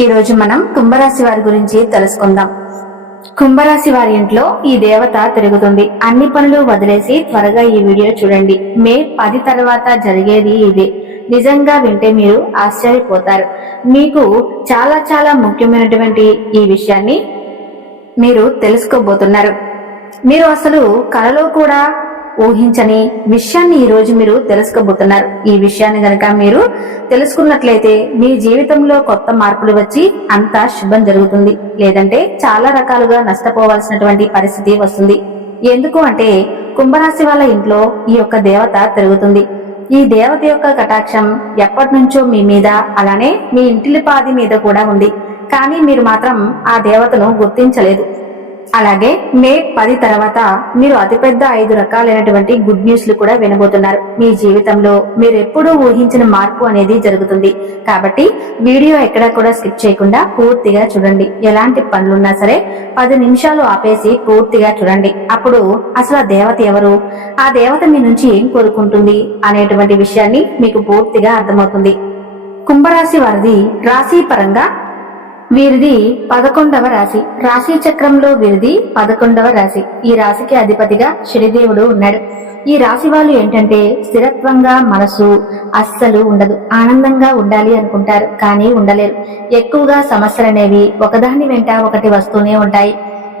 ఈ రోజు మనం కుంభరాశి వారి గురించి తెలుసుకుందాం. కుంభరాశి వారి ఇంట్లో ఈ దేవత తిరుగుతుంది. అన్ని పనులు వదిలేసి త్వరగా ఈ వీడియో చూడండి. మే 10 తర్వాత జరిగేది ఇదే. నిజంగా వింటే మీరు ఆశ్చర్యపోతారు. మీకు చాలా చాలా ముఖ్యమైనటువంటి ఈ విషయాన్ని మీరు తెలుసుకోబోతున్నారు. మీరు అసలు కలలో కూడా ఊహించని విషయాన్ని ఈ రోజు మీరు తెలుసుకోబోతున్నారు. ఈ విషయాన్ని గనక మీరు తెలుసుకున్నట్లయితే మీ జీవితంలో కొత్త మార్పులు వచ్చి అంతా శుభం జరుగుతుంది. లేదంటే చాలా రకాలుగా నష్టపోవాల్సినటువంటి పరిస్థితి వస్తుంది. ఎందుకు అంటే కుంభరాశి వాళ్ళ ఇంట్లో ఈ యొక్క దేవత తిరుగుతుంది. ఈ దేవత యొక్క కటాక్షం ఎప్పటి నుంచో మీ మీద, అలానే మీ ఇంటిలిపాది మీద కూడా ఉంది. కానీ మీరు మాత్రం ఆ దేవతను గుర్తించలేదు. అలాగే మే 10 తర్వాత మీరు అతిపెద్ద 5 రకాలైనటువంటి గుడ్ న్యూస్లు కూడా వినబోతున్నారు. మీ జీవితంలో మీరు ఎప్పుడూ ఊహించిన మార్పు అనేది జరుగుతుంది. కాబట్టి వీడియో ఎక్కడా కూడా స్కిప్ చేయకుండా పూర్తిగా చూడండి. ఎలాంటి పనులున్నా సరే 10 నిమిషాలు ఆపేసి పూర్తిగా చూడండి. అప్పుడు అసలు ఆ దేవత ఎవరు, ఆ దేవత మీ నుంచి ఏం కోరుకుంటుంది అనేటువంటి విషయాన్ని మీకు పూర్తిగా అర్థమవుతుంది. కుంభరాశి వారిది రాశి పరంగా వీరిది 11వ రాశి. రాశి చక్రంలో వీరిది 11వ రాశి. ఈ రాశికి అధిపతిగా శనిదేవుడు ఉన్నాడు. ఈ రాశి వాళ్ళు ఏంటంటే స్థిరత్వంగా మనసు అస్సలు ఉండదు. ఆనందంగా ఉండాలి అనుకుంటారు, కానీ ఉండలేరు. ఎక్కువగా సమస్యలు అనేవి ఒకదాని వెంట ఒకటి వస్తూనే ఉంటాయి.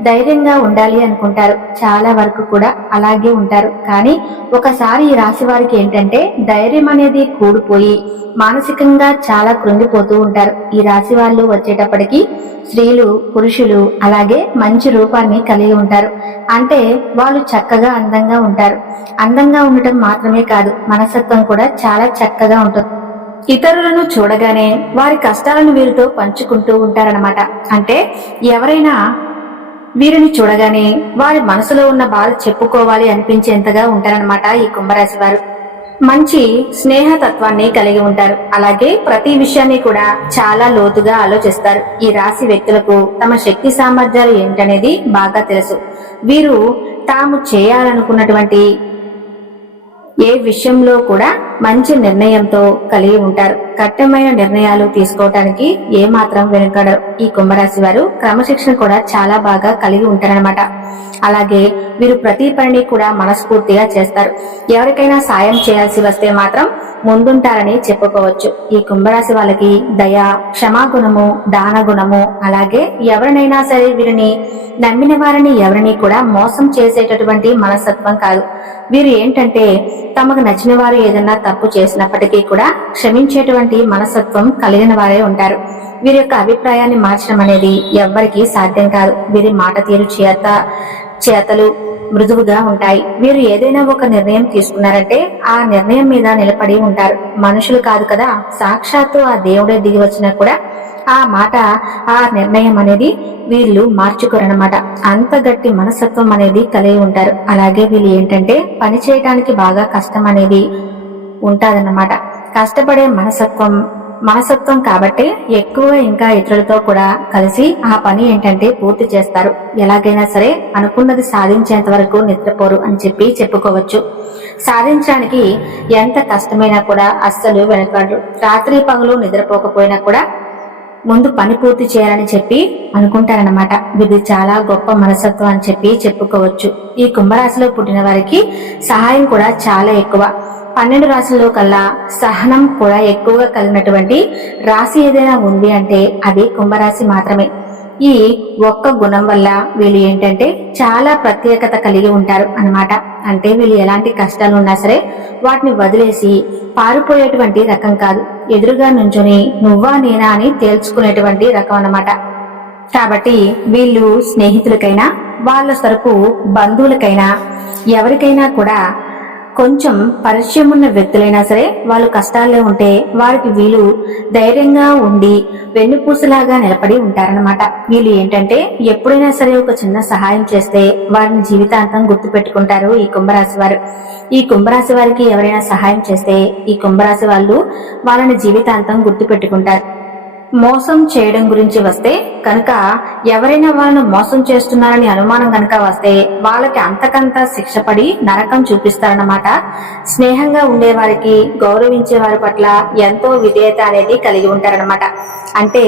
ధైర్యంగా ఉండాలి అనుకుంటారు, చాలా వరకు కూడా అలాగే ఉంటారు. కానీ ఒకసారి ఈ రాశి వారికి ఏంటంటే ధైర్యం అనేది కూడిపోయి మానసికంగా చాలా కృంగిపోతూ ఉంటారు. ఈ రాశి వాళ్ళు వచ్చేటప్పటికి స్త్రీలు పురుషులు అలాగే మంచి రూపాన్ని కలిగి ఉంటారు. అంటే వాళ్ళు చక్కగా అందంగా ఉంటారు. అందంగా ఉండటం మాత్రమే కాదు, మనస్తత్వం కూడా చాలా చక్కగా ఉంటుంది. ఇతరులను చూడగానే వారి కష్టాలను వీరితో పంచుకుంటూ ఉంటారన్నమాట. అంటే ఎవరైనా వీరిని చూడగానే వారి మనసులో ఉన్న బాధ చెప్పుకోవాలి అనిపించేంతగా ఉంటారన్నమాట ఈ కుంభరాశి వారు. మంచి స్నేహతత్వాన్ని కలిగి ఉంటారు. అలాగే ప్రతి విషయాన్ని కూడా చాలా లోతుగా ఆలోచిస్తారు. ఈ రాశి వ్యక్తులకు తమ శక్తి సామర్థ్యాలు ఏంటనేది బాగా తెలుసు. వీరు తాము చేయాలనుకున్నటువంటి ఏ విషయంలో కూడా మంచి నిర్ణయంతో కలిగి ఉంటారు. కఠినమైన నిర్ణయాలు తీసుకోవటానికి ఏమాత్రం వెనుకడరు. ఈ కుంభరాశి వారు క్రమశిక్షణ కూడా చాలా బాగా కలిగి ఉంటారనమాట. అలాగే వీరు ప్రతి పనిని కూడా మనస్ఫూర్తిగా చేస్తారు. ఎవరికైనా సాయం చేయాల్సి వస్తే మాత్రం ముందుంటారని చెప్పుకోవచ్చు. ఈ కుంభరాశి వాళ్ళకి దయ, క్షమాగుణము, దాన గుణము, అలాగే ఎవరినైనా సరే వీరిని నమ్మిన వారిని ఎవరిని కూడా మోసం చేసేటటువంటి మనస్తత్వం కాదు. వీరు ఏంటంటే తమకు నచ్చిన వారు ఏదైనా తప్పు చేసినప్పటికీ కూడా క్షమించేటువంటి మనస్తత్వం కలిగిన వారే ఉంటారు. వీరి యొక్క అభిప్రాయాన్ని మార్చడం అనేది ఎవ్వరికీ సాధ్యం కాదు. వీరి మాట తీరు చేతలు మృదువుగా ఉంటాయి. వీరు ఏదైనా ఒక నిర్ణయం తీసుకున్నారంటే ఆ నిర్ణయం మీద నిలబడి ఉంటారు. మనుషులు కాదు కదా, సాక్షాత్తు ఆ దేవుడే దిగి వచ్చినా కూడా ఆ మాట, ఆ నిర్ణయం అనేది వీళ్ళు మార్చుకోరన్నమాట. అంత గట్టి మనస్తత్వం అనేది కలిగి ఉంటారు. అలాగే వీళ్ళు ఏంటంటే పని చేయడానికి బాగా కష్టం అనేది ఉంటాదన్నమాట. కష్టపడే మనసత్వం కాబట్టి ఎక్కువ ఇంకా ఇతరులతో కూడా కలిసి ఆ పని ఏంటంటే పూర్తి చేస్తారు. ఎలాగైనా సరే అనుకున్నది సాధించేంత వరకు నిద్రపోరు అని చెప్పుకోవచ్చు. సాధించడానికి ఎంత కష్టమైనా కూడా అస్సలు వెనకాడరు. రాత్రి పగలు నిద్రపోకపోయినా కూడా ముందు పని పూర్తి చేయాలని అనుకుంటారన్నమాట. ఇది చాలా గొప్ప మనస్తత్వం అని చెప్పుకోవచ్చు. ఈ కుంభరాశిలో పుట్టిన వారికి సహాయం కూడా చాలా ఎక్కువ. 12 రాశుల్లో కల్లా సహనం కూడా ఎక్కువగా కలిగినటువంటి రాశి ఏదైనా ఉంది అంటే అది కుంభరాశి మాత్రమే. ఈ ఒక్క గుణం వల్ల వీళ్ళు ఏంటంటే చాలా ప్రత్యేకత కలిగి ఉంటారు అన్నమాట. అంటే వీళ్ళు ఎలాంటి కష్టాలు ఉన్నా సరే వాటిని వదిలేసి పారిపోయేటువంటి రకం కాదు. ఎదురుగా నుంచొని నువ్వా నేనా అని తేల్చుకునేటువంటి రకం అన్నమాట. కాబట్టి వీళ్ళు స్నేహితులకైనా వాళ్ళ తరపు బంధువులకైనా ఎవరికైనా కూడా కొంచెం పరిచయం ఉన్న వ్యక్తులైనా సరే వాళ్ళు కష్టాల్లో ఉంటే వారికి వీళ్ళు ధైర్యంగా ఉండి వెన్నుపూసలాగా నిలబడి ఉంటారన్నమాట. వీళ్ళు ఏంటంటే ఎప్పుడైనా సరే ఒక చిన్న సహాయం చేస్తే వారిని జీవితాంతం గుర్తు పెట్టుకుంటారు ఈ కుంభరాశి వారు. ఈ కుంభరాశి వారికి ఎవరైనా సహాయం చేస్తే ఈ కుంభరాశి వాళ్ళు వాళ్ళని జీవితాంతం గుర్తు పెట్టుకుంటారు. మోసం చేయడం గురించి వస్తే కనుక ఎవరైనా వాళ్ళను మోసం చేస్తున్నారని అనుమానం కనుక వస్తే వాళ్ళకి అంతకంతా శిక్ష పడి నరకం చూపిస్తారన్నమాట. స్నేహంగా ఉండే వారికి, గౌరవించే వారి పట్ల ఎంతో విధేయత అనేది కలిగి ఉంటారన్నమాట. అంటే